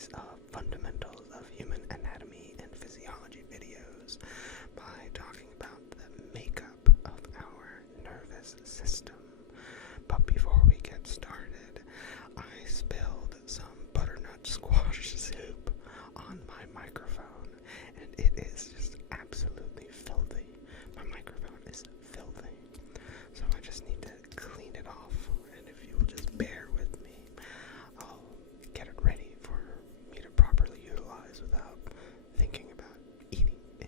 series of fundamentals of human anatomy and physiology videos by talking about the makeup of our nervous system. But before we get started, I spilled some butternut squash soup on my microphone, and it is just absolutely filthy. My microphone is filthy, so I just need to clean it off, and if you will just bear with me, I'll get it ready for me to properly utilize without thinking about eating it.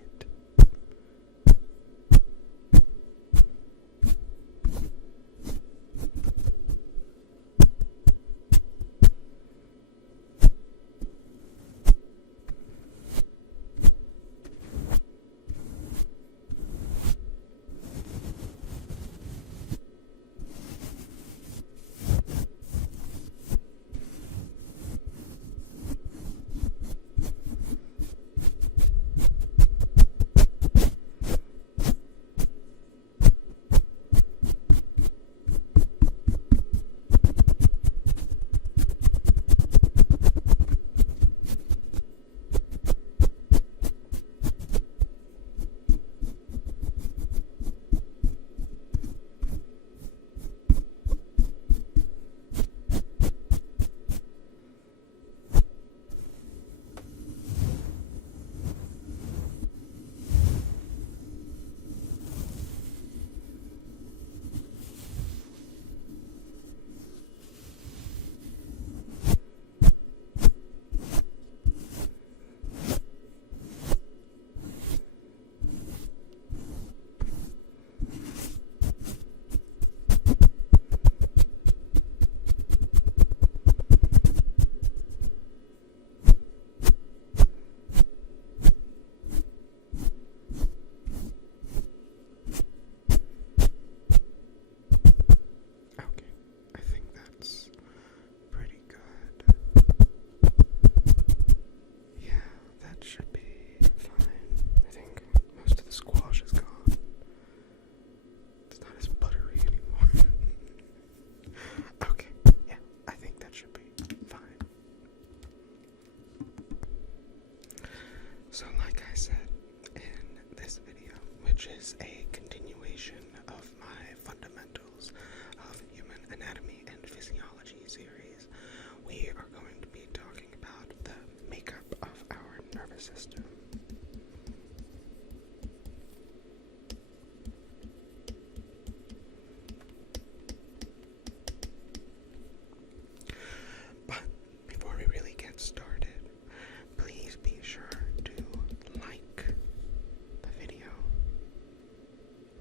So like I said in this video, which is a continuation of my fundamentals of human anatomy and physiology series, we are going to be talking about the makeup of our nervous system. But before we really get started, please be sure to like the video.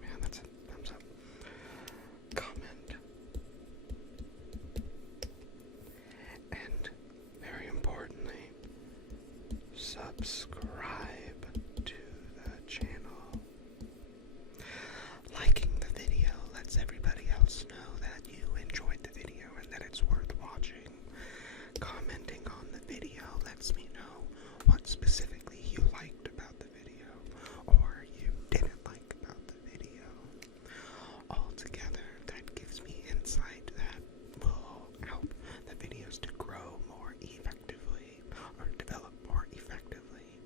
Man, that's a thumbs up. Comment. And very importantly, subscribe to the channel. Liking the video lets everybody else know that you enjoyed the video and that it's worth watching. Commenting on the video lets me know what specifically you liked about the video or you didn't like about the video. Altogether, that gives me insight that will help the videos to grow more effectively or develop more effectively.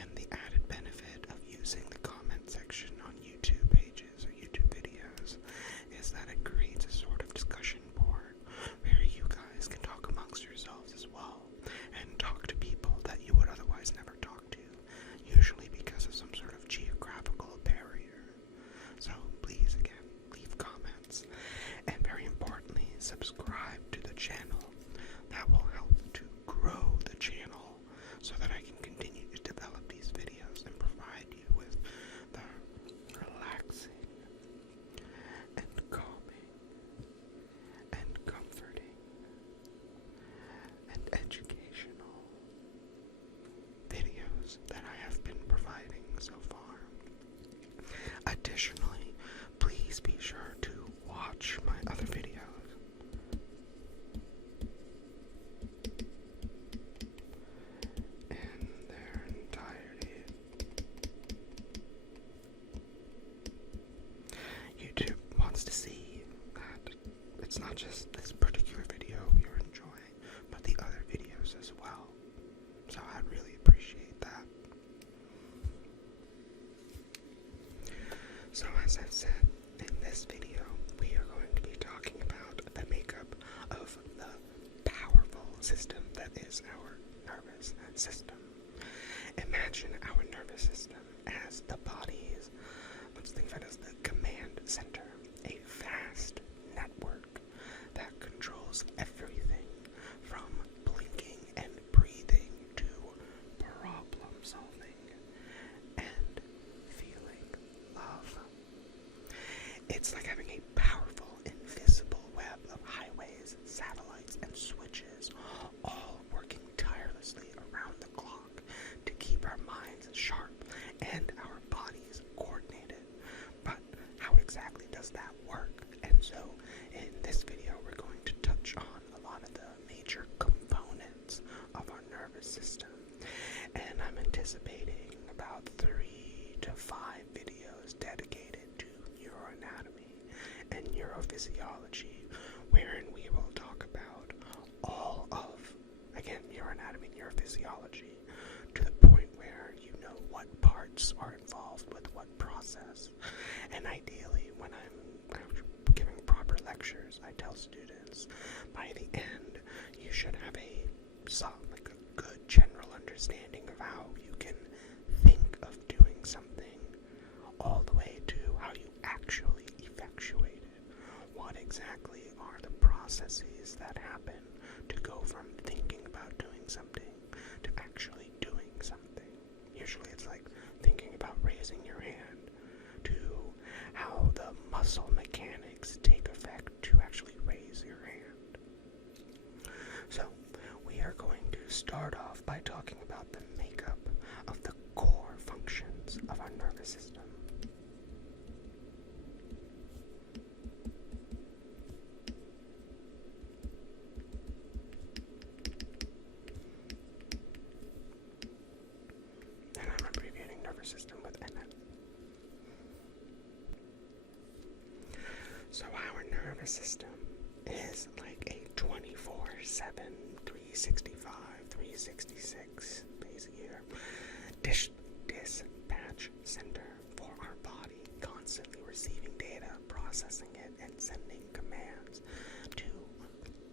And the added benefit of using the comment section on YouTube pages or YouTube videos is that it creates a sort of discussion board where you guys can talk amongst yourselves as well and talk to people that you would otherwise never talk to, usually because of some sort of geographical barrier. So please, again, leave comments, and very importantly, subscribe to the channel. That will help to grow the channel so that I can continue to develop these videos and provide you with the relaxing and calming and comforting and educational videos that I have been providing so far. Additionally, please be sure to watch my other videos. In their entirety. YouTube wants to see that it's not just this particular video you're enjoying, but the other videos as well. is our nervous system. Imagine our nervous system as the body's, let's think of it as the command center, a vast network that controls everything from blinking and breathing to problem solving and feeling love. It's like having a powerful, invisible web of highways, satellites, and switches, all working tirelessly around the clock to keep our minds sharp and our bodies coordinated. But how exactly does that work? And so, in this video, we're going to touch on a lot of the major components of our nervous system. And I'm anticipating about 3 to 5 videos dedicated to neuroanatomy and neurophysiology, wherein we will talk about all of, again, neuroanatomy and neurophysiology to the point where you know what parts are involved with what process. And ideally, when I'm giving proper lectures, I tell students by the end you should have a good general understanding of how you can think of doing something, all the way to how you actually effectuate it. What exactly are the processes that happen to go from thinking about doing something to actually doing something? Usually it's like thinking about raising your hand to how the muscle mechanics take effect to actually raise your hand. So, we are going to start off by talking about the makeup of the core functions of our nervous system. And I'm abbreviating nervous system with NN. So our nervous system is like a 24/7, 365, 366 days a year dispatch center for our body, constantly receiving data, processing it, and sending commands to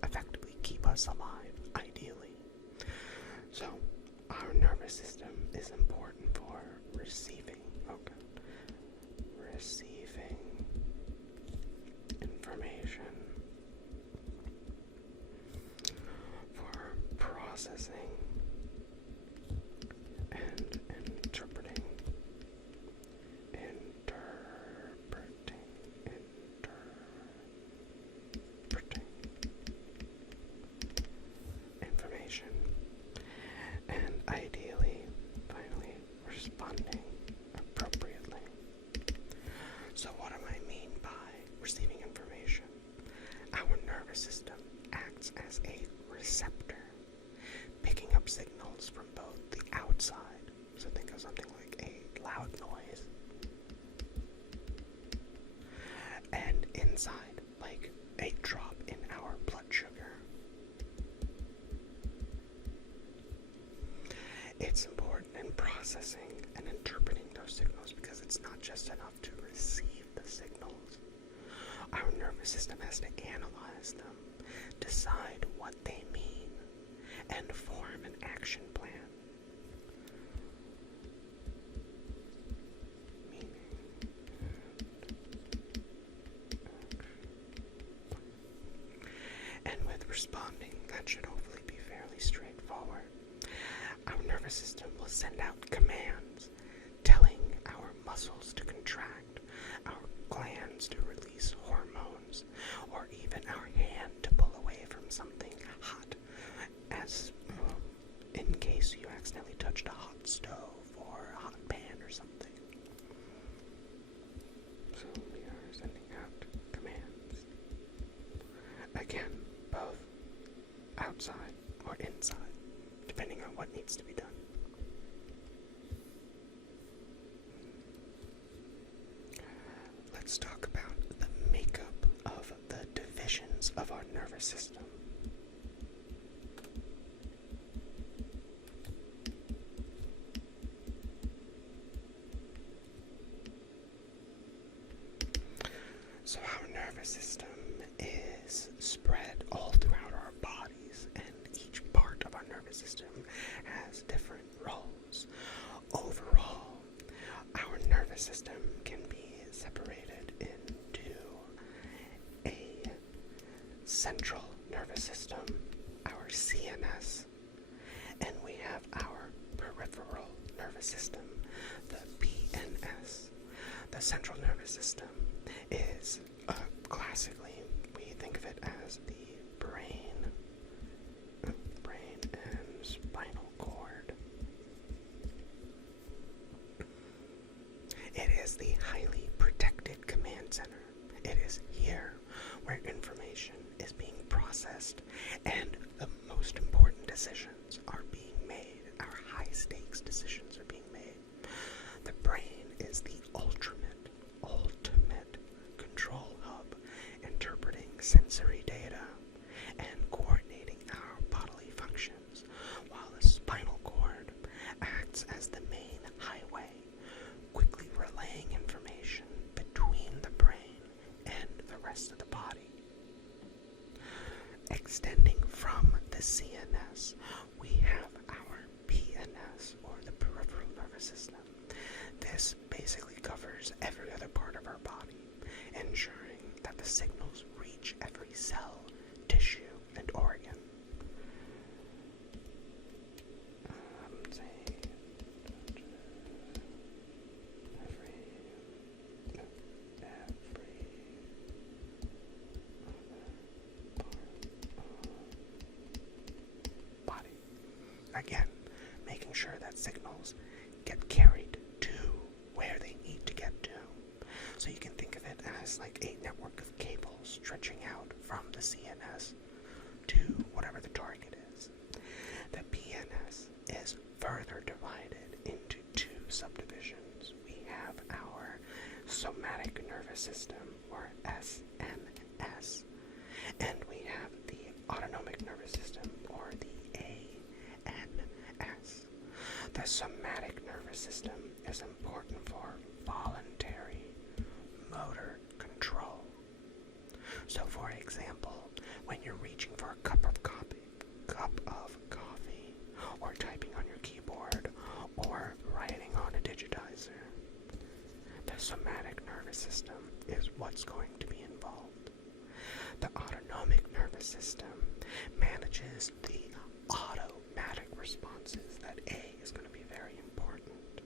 effectively keep us alive, ideally. So our nervous system is important for receiving information, for processing and interpreting information, and ideally, finally, responding appropriately. So what do I mean by receiving information? Our nervous system acts as a receptor, picking up signals from both the outside, so think of something like a loud noise, and inside, like a drop in our blood sugar. It's important in processing and interpreting those signals because it's not just enough to receive the signals. Our nervous system has to analyze them, decide what they mean, and form an action plan. And with responding, that should hopefully be fairly straightforward. Our nervous system will send out commands telling our muscles to contract, our glands to release hormones, or even our hand to pull away from something hot, as in case you accidentally touched a hot stove or a hot pan or something. So we are sending out commands. Again, both outside or inside, depending on what needs to be done. Let's talk about the makeup of the divisions of our nervous system. So our nervous system is spread all throughout our bodies, and each part of our nervous the central nervous system is, classically, we think of it as the brain and spinal cord. It is the highly protected command center. It is here where information is being processed and the most important decisions are being made. Our high-stakes decisions are being made. The brain is the ultimate control hub, interpreting sensory data and coordinating our bodily functions, while the spinal cord acts as the main highway, quickly relaying information between the brain and the rest of the body. Extending from the CNS, we have our PNS, or the peripheral nervous system. This basically covers every other part of our body, ensuring that the signals reach every cell, tissue, and organ. Again, making sure that signals get carried to where they need to get to. So you can think of it as like a network of cables stretching out from the CNS to whatever the target is. The PNS is further divided into two subdivisions. We have our somatic nervous system, or SNS, and we have the autonomic nervous system, or the ANS. The somatic nervous system is important for voluntary motor control. So, for example, when you're reaching for a cup of coffee, or typing on your keyboard, or writing on a digitizer, the somatic nervous system is what's going to be involved. The autonomic nervous system manages the automatic responses. That A is going to be very important.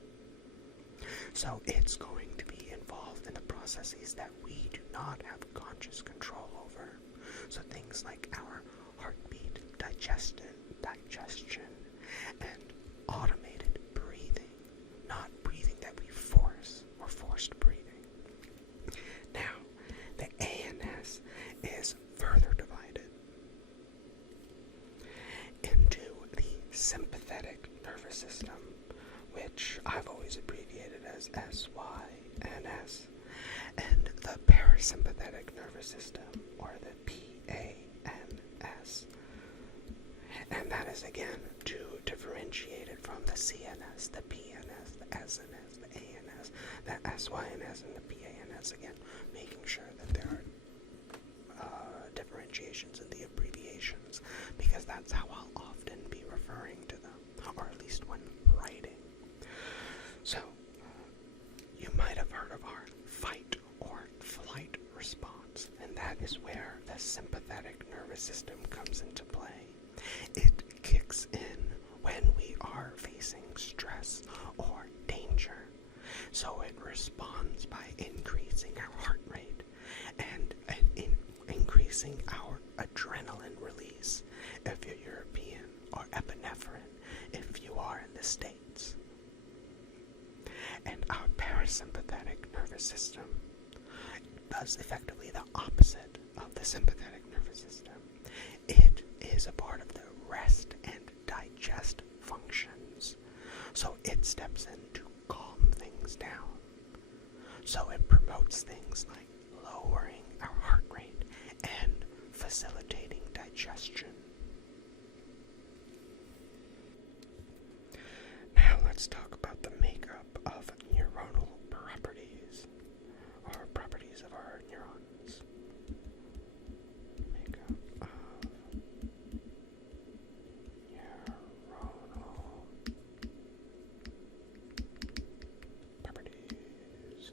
So it's going to be involved in the processes that we do not have conscious control over. So things like our heartbeat, digestion, and automated breathing, not breathing that we force or forced breathing. Now, the ANS is further divided into the sympathetic nervous system, which I've always abbreviated as SYNS, and the parasympathetic nervous system, or the PANS. And that is again to differentiate it from the CNS, the PNS, the SNS, the ANS, the SYNS, and the PANS. Again, making sure that there are differentiations in the abbreviations, because that's how I'll often be referring to them, or at least when writing. So, you might have heard of our fight or flight response, and that is where the sympathetic nervous system comes into play. It kicks in when we are facing stress or danger. So it responds by increasing our heart rate and increasing our adrenaline release if you're European, or epinephrine if you are in the States. And our parasympathetic nervous system does effectively the opposite of the sympathetic nervous system. It is a part of the rest and digest functions. So it steps in to calm things down. So it promotes things like lowering our heart rate and facilitating digestion. Now let's talk about the makeup of neuronal properties, or properties of our neurons. Makeup of neuronal properties.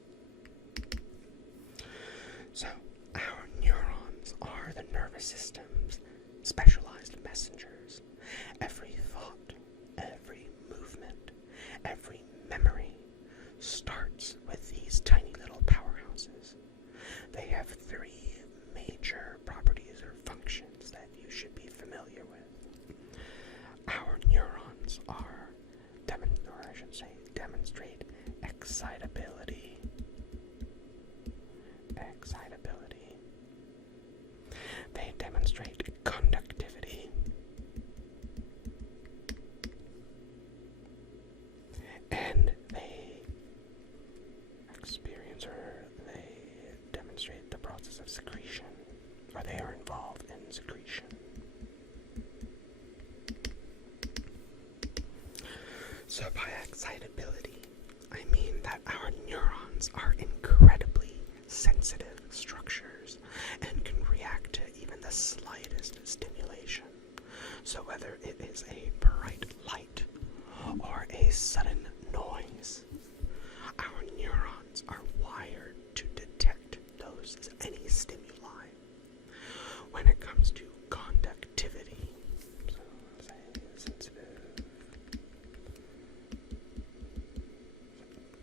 So, our neurons are the nervous system's specialized messengers. Every thought, every movement, every demonstrate excitability. They demonstrate conductivity. And they demonstrate the process of secretion, or they are involved in secretion. So by excitability, I mean that our neurons are incredibly sensitive structures and can react to even the slightest stimulation. So whether it is a bright light or a sudden noise, our neurons are wired to detect any stimuli. When it comes to conductivity, so let's say sensitive.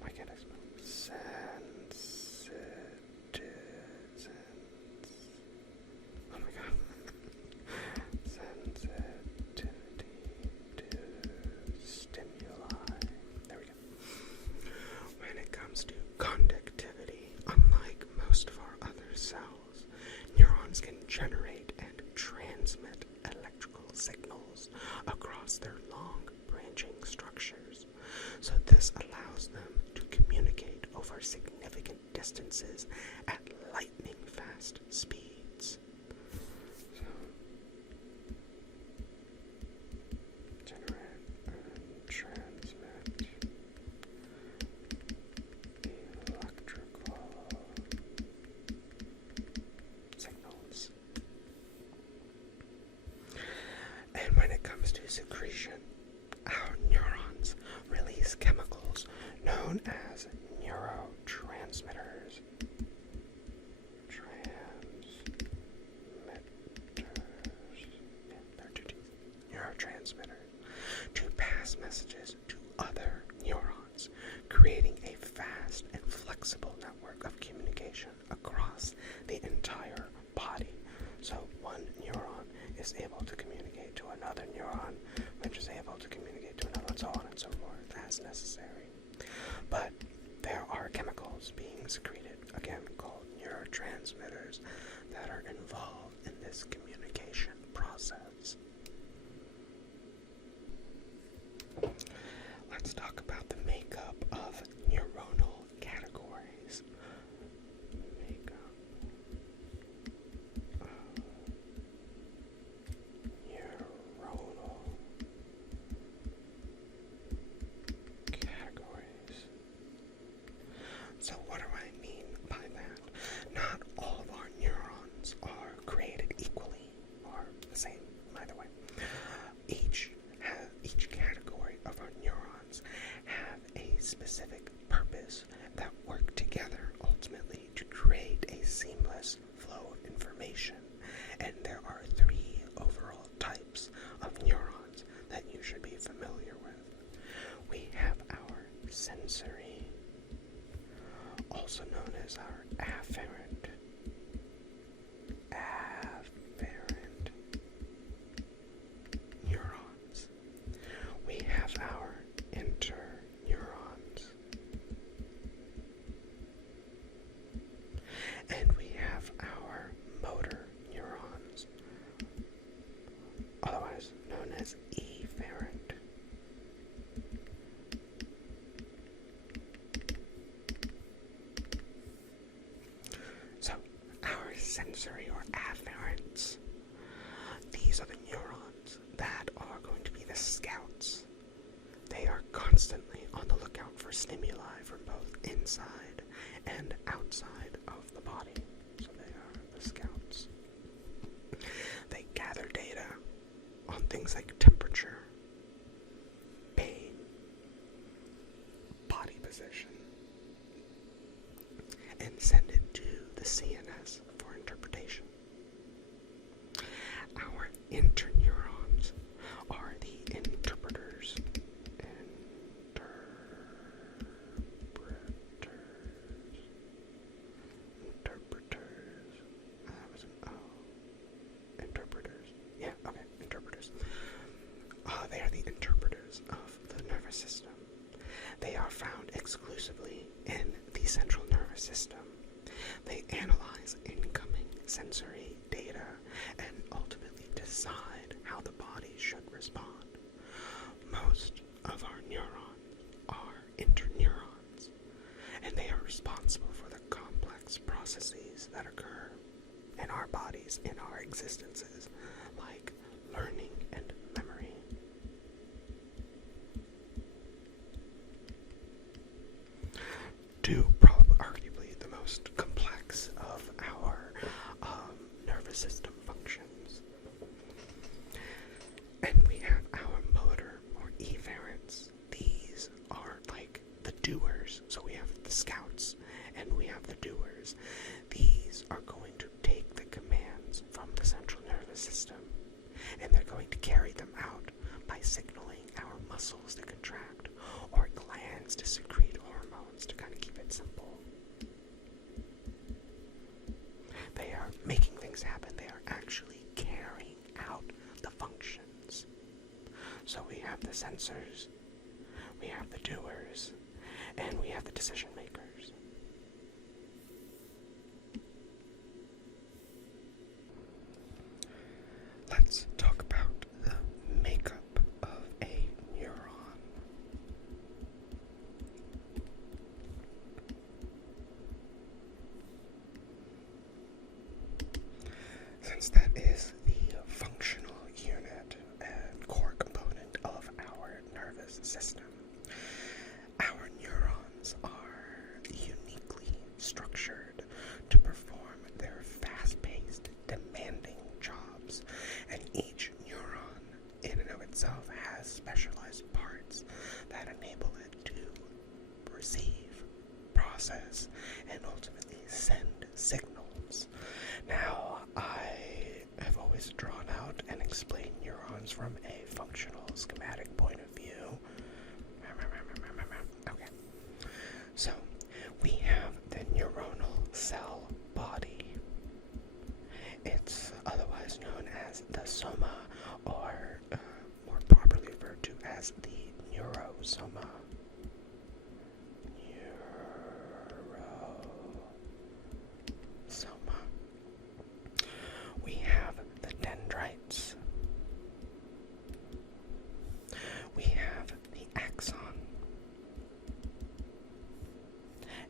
Why can't I spell? Oh my god. Sensitivity to stimuli. There we go. When it comes to conductivity, unlike most of our other cells, neurons can generate and transmit electrical signals across their long branching structures. So this allows them to communicate over significant distances at lightning fast speeds. So, generate and transmit electrical signals. And when it comes to secretion, our neurons release chemicals known as neurotransmitters. Neurotransmitters to pass messages to other neurons, creating a fast and flexible network of communication across the entire body. So one neuron is able to communicate to another neuron, which is able to communicate to another, and so on and so forth as necessary. But there are chemicals being secreted, again called neurotransmitters, that are involved in this communication process. Let's talk about the makeup of neuronal categories. Makeup of neuronal categories. So what do I mean by that? Not all of our neurons are created equally or the same, either way. Each category of our neurons have a specific purpose that work together ultimately to create a seamless flow of information. And there are 3 overall types of neurons that you should be familiar with. We have our sensory, also known as our afferent neurons. We have our interneurons. And we have our motor neurons, otherwise known as efferent. So, our sensory or afferents, these are the neurons that are going to be the scouts. They are constantly on the lookout for stimuli from both inside and outside of the body. So they are the scouts. They gather data on things like temperature, pain, body position, and send it to the CNS for interpretation. Our interneurons are the interpreters. They are the interpreters of the nervous system. They are found exclusively in the central nervous system. They analyze incoming sensory data and ultimately decide how the body should respond. Most of our neurons are interneurons, and they are responsible for the complex processes that occur in our bodies, in our existences, like learning and memory. Two, probably arguably the most complex of our nervous system functions. And we have our motor or efferents. These are like the doers. So we have the scouts and we have the doers. These are going to take the commands from the central nervous system, and they're going to carry them out by signaling our muscles to contract or glands to secrete hormones, to kind of keep it simple. They are making things happen. They are actually carrying out the functions. So we have the sensors, we have the doers, and we have the decision makers. Let's talk about the makeup of a neuron. Since that is the functional unit and core component of our nervous system, our neurons are uniquely structured to perform their fast-paced, demanding jobs, and each neuron in and of itself has specialized parts that enable it to receive, process, and ultimately send signals. Now, I have always drawn out and explained neurons from a functional schematic point of view. Okay, so we have the neuronal cell body. It's otherwise known as the soma, or more properly referred to as the neurosoma. We have the dendrites. We have the axon.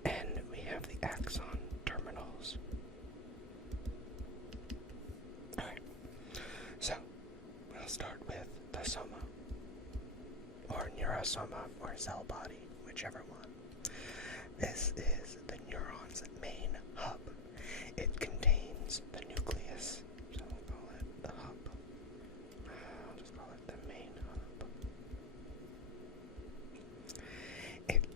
And we have the axon terminals. Alright, so we'll start with the soma, or neurosoma, or cell body, whichever one. This is the neuron's main hub. It contains the nucleus, so we'll call it the hub. I'll just call it the main hub. It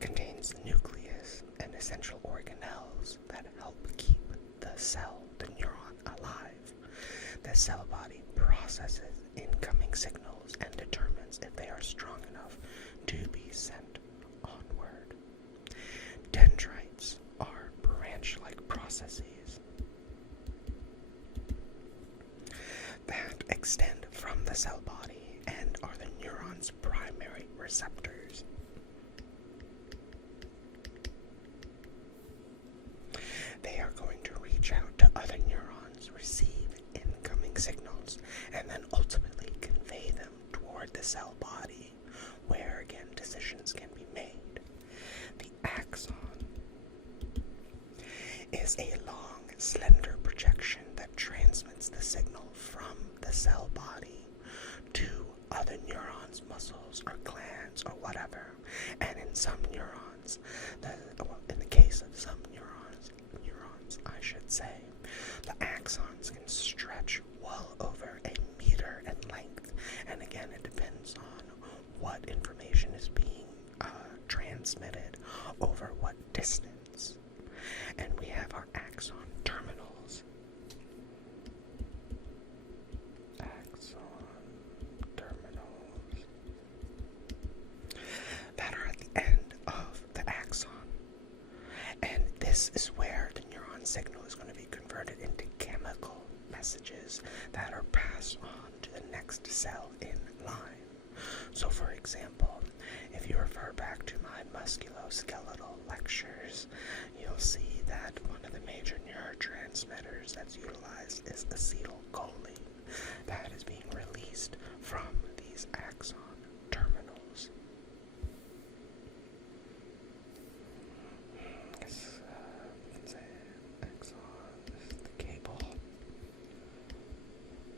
contains the nucleus and essential organelles that help keep the cell, the neuron, alive. The cell body processes incoming signals and determines if they are strong enough to be sent onward. Dendrites are branch-like processes that extend from the cell body and are the neuron's primary receptors. They are going to reach out to other neurons, receive incoming signals, and then ultimately convey them toward the cell body, where again decisions can be made. The axon is a long, slender projection that transmits the signal from the cell body to other neurons, muscles, or glands, or whatever. And in some neurons, in the case of some neurons, I should say, the axons can stretch well over a meter in length. And again, it depends on what information is being transmitted over what distance. And we have our axon terminals. Axon terminals that are at the end of the axon. And this is where the neuron signal is going to be converted into chemical messages that are passed on to the next cell in line. So for example, if you refer back to my musculoskeletal lectures, you'll see that one of the major neurotransmitters that's utilized is acetylcholine that is being released from these axon terminals. We can say axon is the cable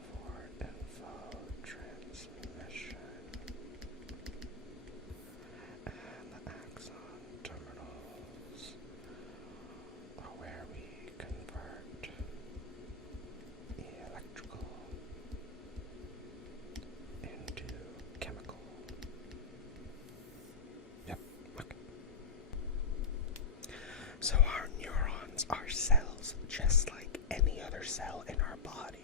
for info transmission, and the axon terminals are where we convert electrical into chemical. Yep, okay. So our neurons are cells just like any other cell in our body.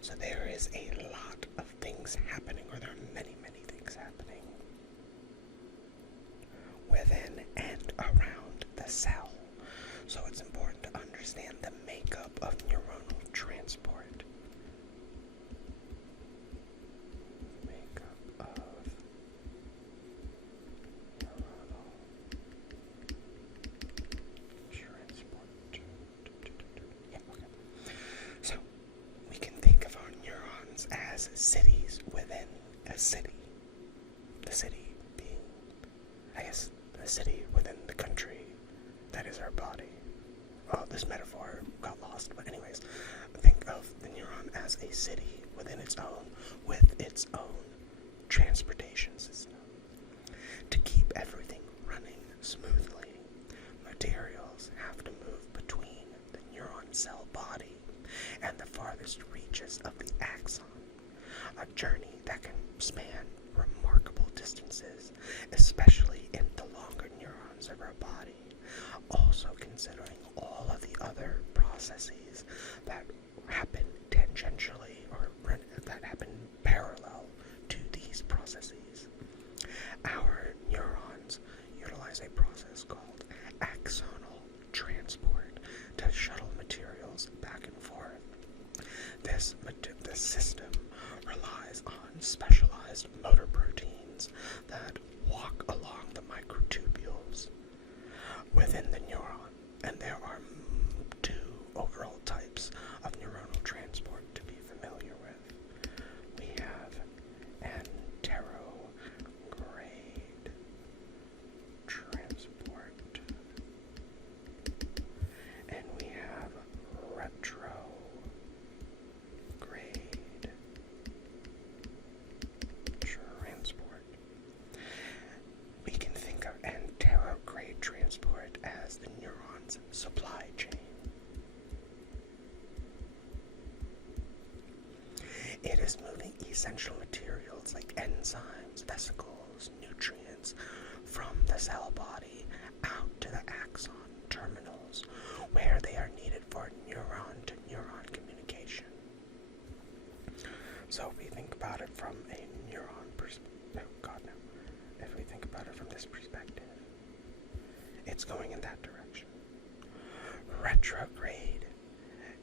So there is a lot of things happening, or there are many, many things happening within and around the cell. So it's important to understand the makeup of neuronal transport. Makeup of neuronal transport. Yeah, okay. So we can think of our neurons as cities within a city. The city being, I guess, the city within the country that is our body. Oh, this metaphor got lost, but anyways, think of the neuron as a city within its own, with its own transportation system. To keep everything running smoothly, materials have to move between the neuron cell body and the farthest reaches of the axon, a journey that can span remarkable distances, especially in the longer neurons of our body, also considering all of the other processes that happen tangentially or that happen parallel to these processes. Our neurons utilize a process called axonal transport to shuttle materials back and forth. This system relies on specialized motor proteins that walk along the microtubules within the neuron, and there are two overall types of neuronal transport to be familiar with. We have anterograde transport, and we have retrograde transport. We can think of anterograde transport as the neuron's supply chain. It is moving essential materials like enzymes, vesicles, nutrients from the cell body out to the axon terminals, where they are needed for neuron-to-neuron communication. So if we think about it from a neuron perspective, if we think about it from this perspective, it's going in that direction. Retrograde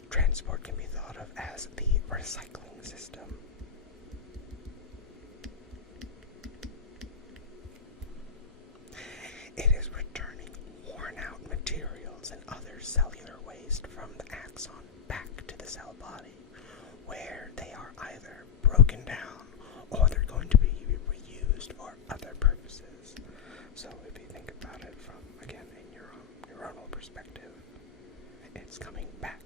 transport can be thought of as the recycling system. It is returning worn-out materials and other cellular waste from the axon back to the cell body, where they are either broken down or they're going to be reused for other purposes. So if you think about it from, again, a neuronal perspective, it's coming back.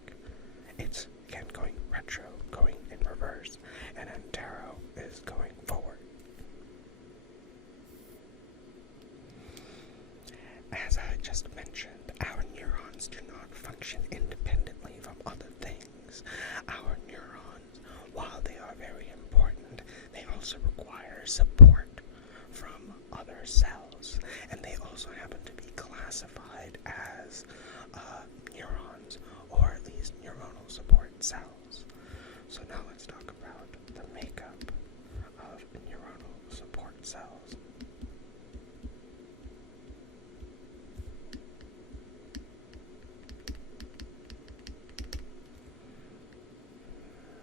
It's, again, going retro, going in reverse, and antero is going forward. As I just mentioned, our neurons do not function independently from other things. Our neurons, while they are very important, they also require support from other cells, and they also happen to be classified as neurons, or at least neuronal support cells. So now let's talk about the makeup of neuronal support cells.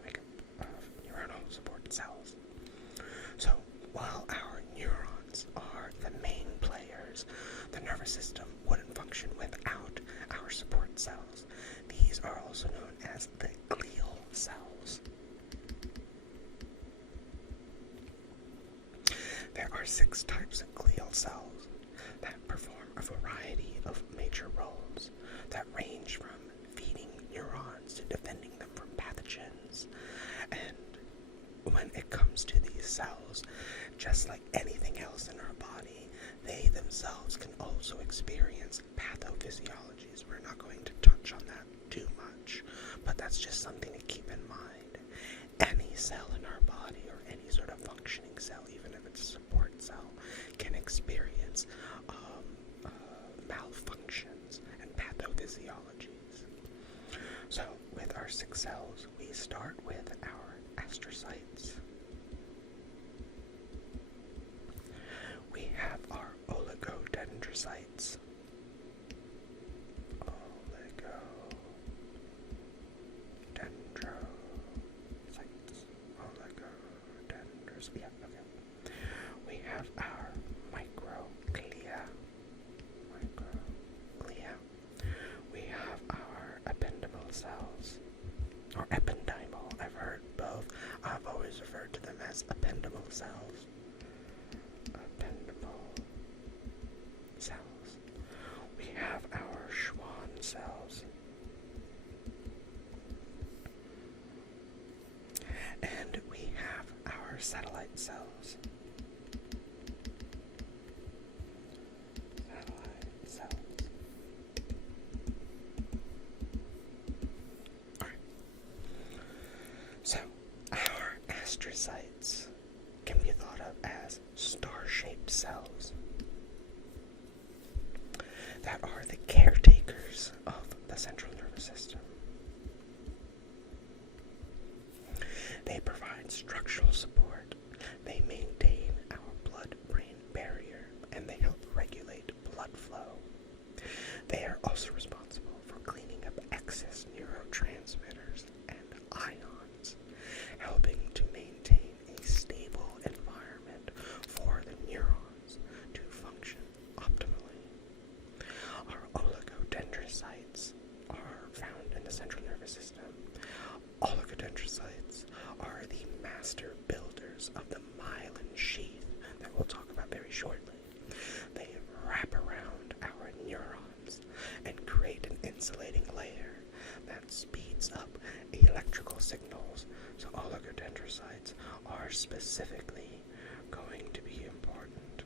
Makeup of neuronal support cells. So while nervous system wouldn't function without our support cells. These are also known as the glial cells. There are 6 types of glial cells that perform a variety of major roles that range from feeding neurons to defending them from pathogens. And when it comes to these cells, just like anything else in our body, they themselves can also experience pathophysiologies. We're not going to touch on that too much, but that's just something to keep in mind. Any cell in our body, or any sort of functioning cell, even if it's a support cell, can experience malfunctions and pathophysiologies. So with our 6 cells, we start with our astrocytes. We have our oligodendrocytes. Yeah, okay. We have our microglia. We have our ependymal cells, or ependymal. I've heard both. I've always referred to them as ependymal cells. We have our Schwann cells. And we have our satellite cells. Alright. So, our astrocytes can be thought of as star-shaped cells that are the caretakers of the central nervous system. They provide structural support, they maintain our blood-brain barrier, and they help regulate blood flow. They are also responsible for cleaning up excess neurotransmitters and ions, helping to maintain a stable environment for the neurons to function optimally. Our oligodendrocytes are found in the central nervous system. Oligodendrocytes are the master builders of the myelin sheath that we'll talk about very shortly. They wrap around our neurons and create an insulating layer that speeds up electrical signals. So oligodendrocytes are specifically going to be important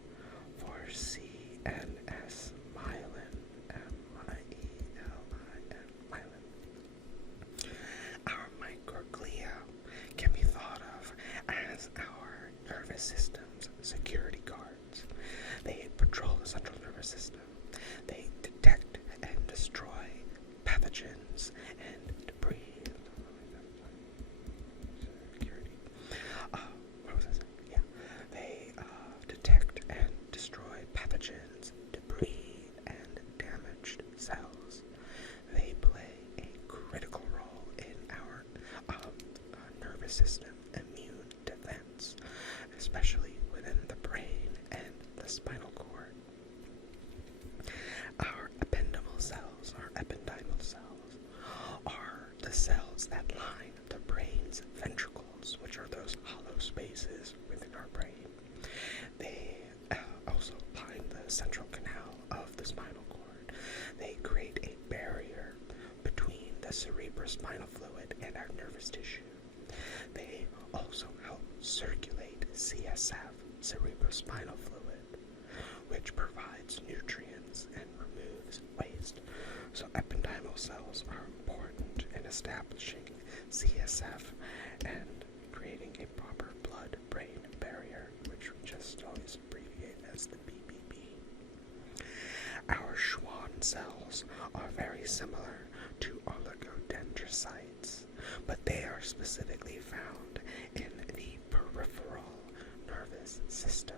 for CNS myelin, M-I-E-L-I-N, myelin. Our microglia can be thought of as our nervous system's security guards. They patrol the central nervous system. They detect and destroy pathogens and debris. Security. What was I saying? Yeah. They detect and destroy pathogens, debris, and damaged cells. They play a critical role in our nervous system immune defense, especially within the brain and the spinal cord. Our ependymal cells, or ependymal cells, are the cells that line the brain's ventricles, which are those hollow spaces within our brain. They also line the central canal of the spinal cord. They create a barrier between the cerebrospinal fluid and our nervous tissue. They also help circulate CSF, cerebrospinal fluid, which provides nutrients and removes waste. So ependymal cells are important in establishing CSF and creating a proper blood-brain barrier, which we just always abbreviate as the BBB. Our Schwann cells are very similar to oligodendrocytes, but they are specifically found in the peripheral nervous system.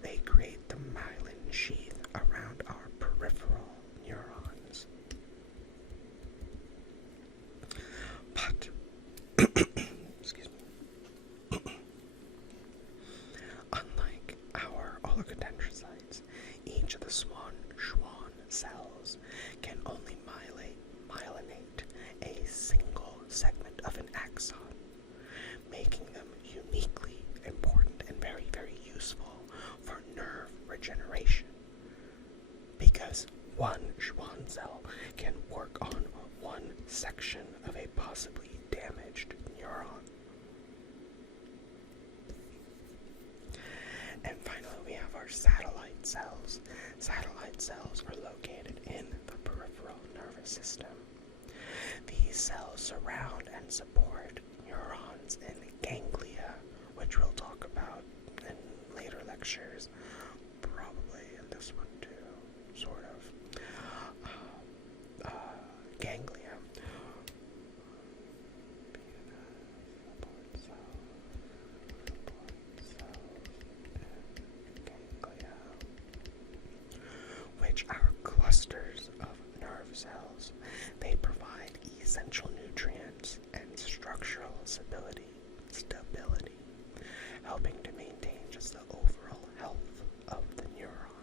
They create the myelin sheath around our peripheral neurons. But, excuse me, unlike our oligodendrocytes, each of the Schwann cells can only myelinate a single segment of an axon, making them uniquely important and very, very useful for nerve regeneration. Because one Schwann cell can work on one section of a possibly damaged neuron. And finally, we have our satellite cells. Satellite cells are located in the peripheral nervous system. These cells surround and support neurons in ganglia, which we'll talk about in later lectures, probably in this one too, sort of. Ganglia. Which are clusters of nerve cells. They provide essential nutrients and structural stability, helping to maintain just the overall health of the neuron.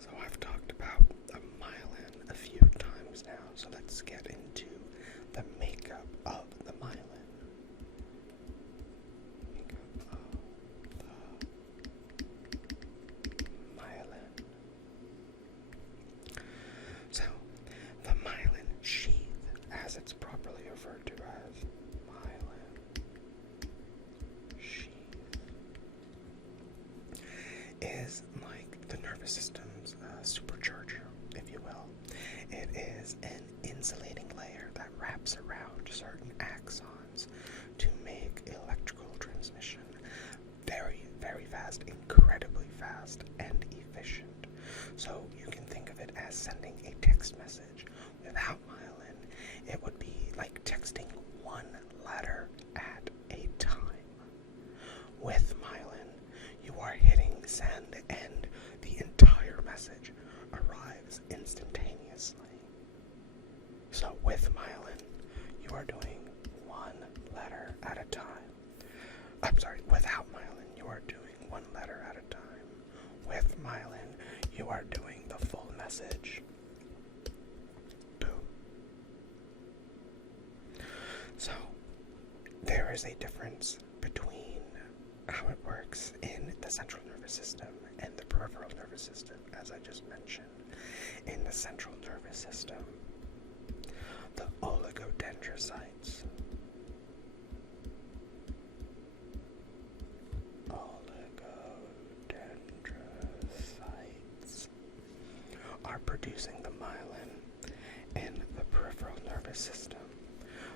So I've talked about the myelin a few times now, so let's get into the makeup of the myelin. So, the myelin sheath, as it's properly referred to as myelin sheath, is like the nervous system's supercharger, if you will. It is an insulating layer that wraps around certain axons to make electrical transmission very, very fast, incredibly fast, and efficient. So you can think of it as sending a text message. Without myelin, it would be like texting one letter at a time. With myelin, you are hitting send and the entire message arrives instantaneously. So with myelin, you are doing one letter at a time. Without myelin, you are doing one letter at a time. With myelin, you are doing the full message. Boom. So, there is a difference between how it works in the central nervous system and the peripheral nervous system, as I just mentioned. In the central nervous system, the oligodendrocytes are producing the myelin. In the peripheral nervous system,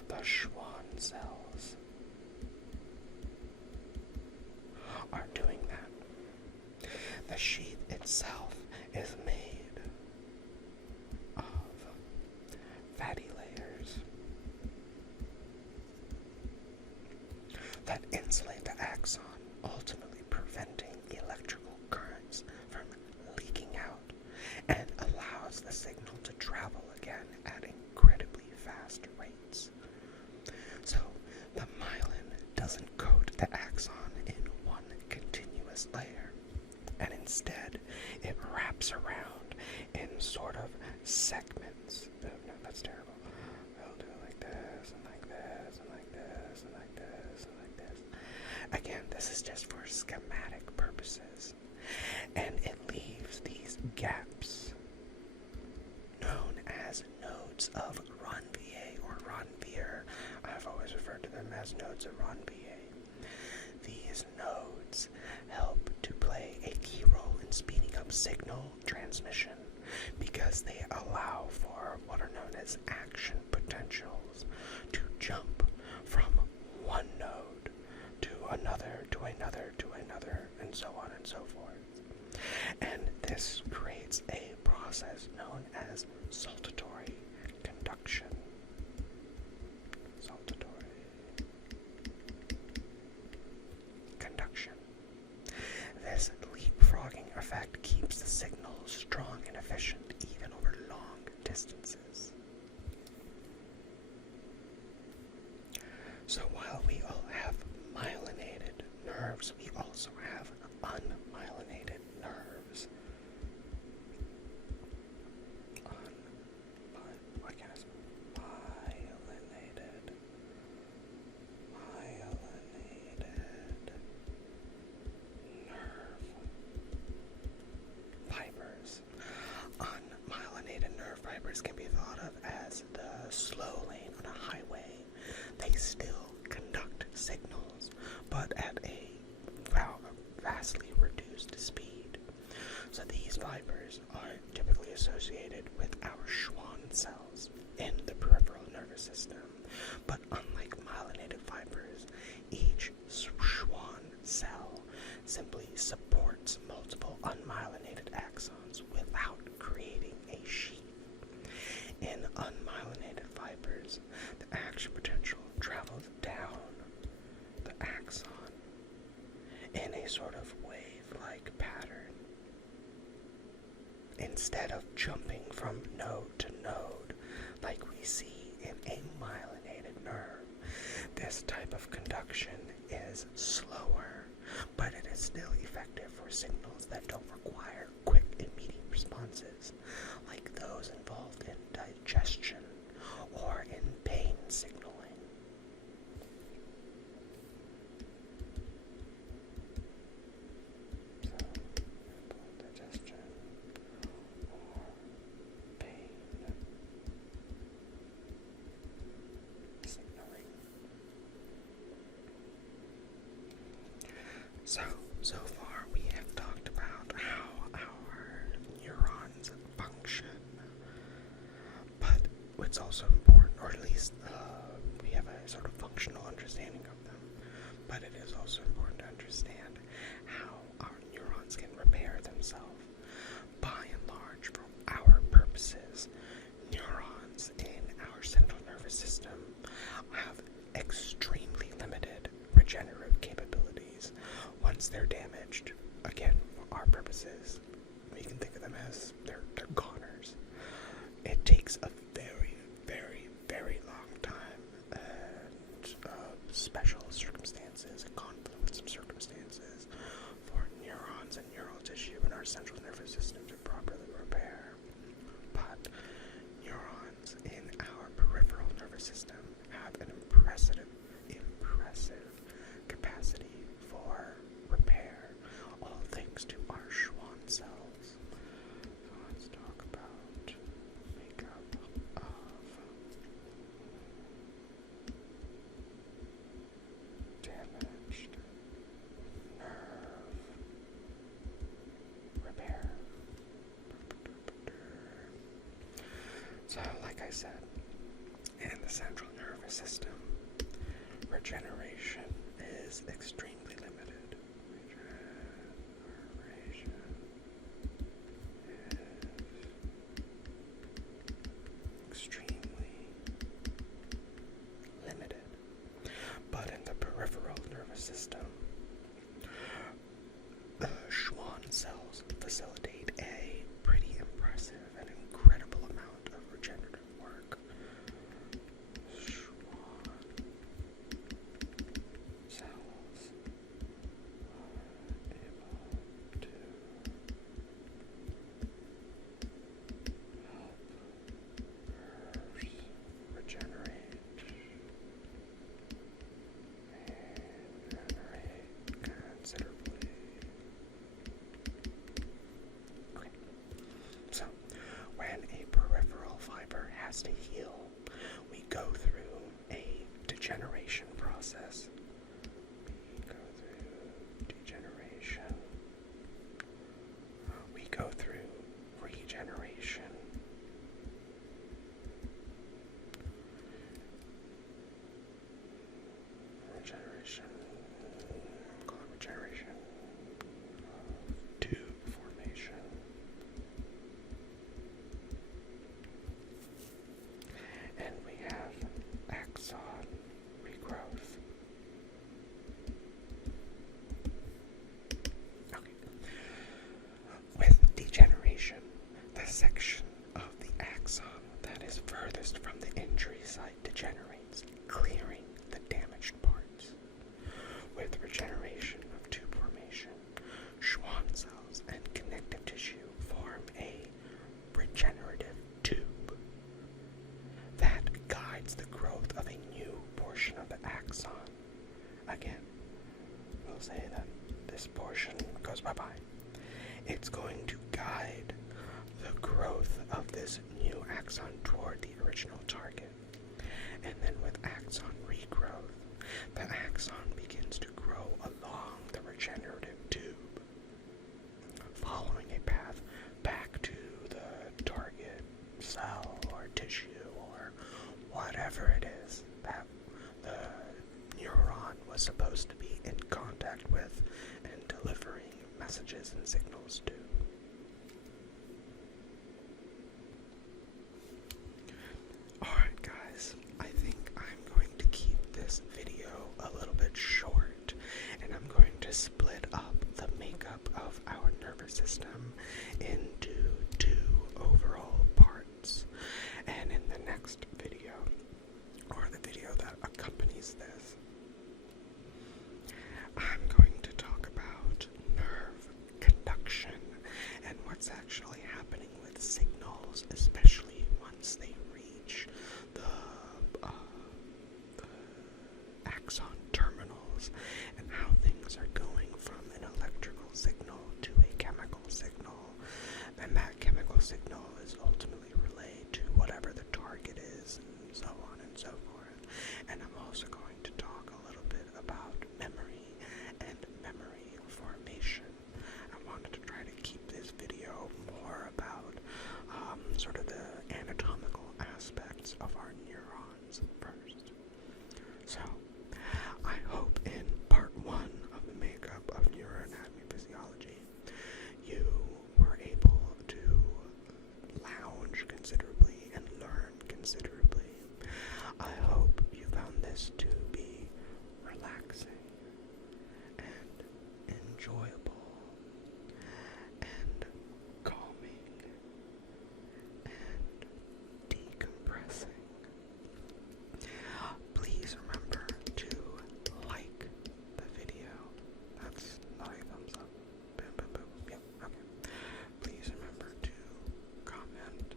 the Schwann cells are doing that. The sheath itself is made of fatty layers that insulate the axon, ultimately preventing electrical currents from leaking out, and allows the signal to travel again at incredibly fast rates. So the myelin doesn't coat the axon in one continuous layer, and instead it wraps around in sort of segments. Oh, no, that's terrible. I'll do it like this, and like this, and like this, and like this, and like this. Again, this is just for schematic purposes, and it leaves these gaps known as nodes of Ranvier or Ranvier. I've always referred to them as nodes of Ranvier. These nodes help to play a key role in speeding up signal transmission because they allow for what are known as action potentials to jump from one node to another, to another, to another, and so on and so forth. And this creates a process known as saltatory conduction. Saltatory conduction. This leapfrogging effect keeps the signal strong and efficient even over long distances. So while we all have myelinated nerves, we also have unmyelinated nerves. fibers are typically associated with our Schwann cells in the peripheral nervous system. But unlike myelinated fibers, each Schwann cell simply supports multiple unmyelinated axons without creating a sheath. In unmyelinated fibers, the action potential travels down the axon in a sort of wave-like pattern. Instead of jumping from node to node like we see in a myelinated nerve, this type of conduction is slower, but it is still effective for signals that don't require quick, immediate responses, like those involved in digestion or in pain signaling. Digestion or pain signaling. So far we have talked about how our neurons function, but it's also important, or at least we have a sort of functional understanding of them, but it is also important to understand how our neurons can repair themselves. By and large, for our purposes, neurons in our central nervous system have extremely limited regenerative capabilities. Once they're damaged, again, for our purposes, we can think of them as they're goners. It takes a very, very, very long time and special circumstances, a confluence of circumstances, for neurons and neural tissue in our central nervous system to properly repair. But neurons in our peripheral nervous system have an impressive capacity for repair, all thanks to our Schwann cells. So let's talk about makeup of damaged nerve repair. So, like I said, in the central nervous system, regeneration is extremely limited. Regeneration is extremely limited. But in the peripheral nervous system, the Schwann cells facilitate a pretty impressive and incredible amount of regenerative work. Schwann cells are able to help nerves regenerate considerably. Okay. So, when a peripheral fiber has to heal, we go through a degeneration process. We go through degeneration. We go through regeneration. Regeneration. Call it regeneration. Tube formation. And we have axon regrowth. Okay. With degeneration, the section of the axon that is furthest from the injury site degenerates, clearing the damaged parts. With regeneration of tube formation, Schwann cells and connective tissue form a regenerative tube that guides the growth of a new portion of the axon. Again, we'll say that this portion goes bye-bye. It's going to guide the growth of this new axon toward the original target. And then with axon regrowth, the axon begins to grow along the regenerative tube, following a path back messages and signals too. Alright guys, I think I'm going to keep this video a little bit short, and I'm going to split up the makeup of our nervous system into 2 overall parts. And in the next video, or the video that accompanies this, I'm going to talk about nerve conduction and what's actually happening with signals, especially once they reach the axon terminals, and how things are going from an electrical signal to a chemical signal, and that chemical signal is ultimately relayed to whatever the target is, and so on and so forth. And I'm also going to talk a little bit about memory and memory formation. I wanted to try to keep this video more about sort of the anatomical aspects of our neurons first. So, I hope in part 1 of the makeup of neuroanatomy physiology, you were able to lounge considerably and learn considerably. I hope you found this to be relaxing and enjoyable and calming and decompressing. Please remember to like the video. That's not a thumbs up. Boom, boom, boom. Yep, okay. Please remember to comment.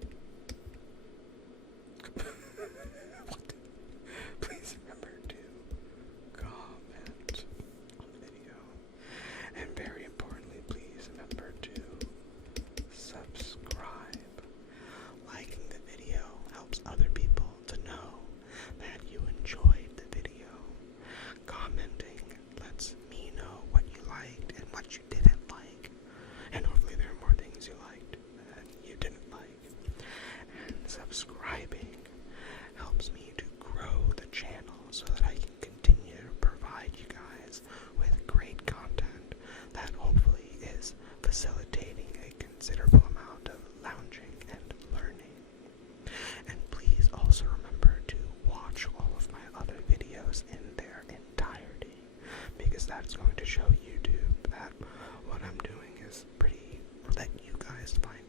What? Please remember to comment on the video. And very importantly, please remember to subscribe. Liking the video helps other people to know that you enjoyed the video. Commenting lets me know what you liked and what you didn't like. And hopefully there are more things you liked that you didn't like. And subscribing helps me to grow the channel so that I can continue to provide you guys with great content that hopefully is facilitating a considerable amount of lounging and learning. And please also remember to watch all of my other videos in their entirety, because that's going to show YouTube that what I'm doing is pretty, that you guys find